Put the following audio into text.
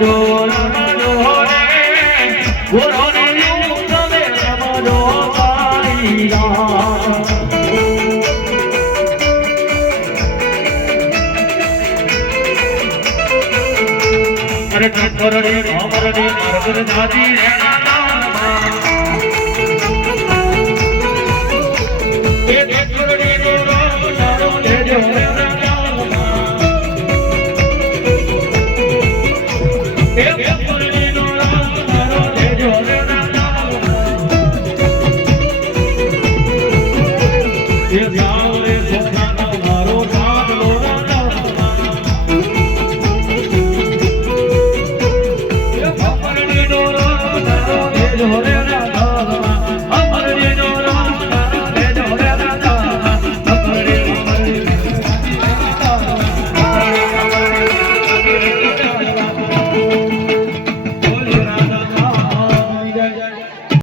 Oh, અરે કંકરડી અમરડી નરગર નાદી એ mejor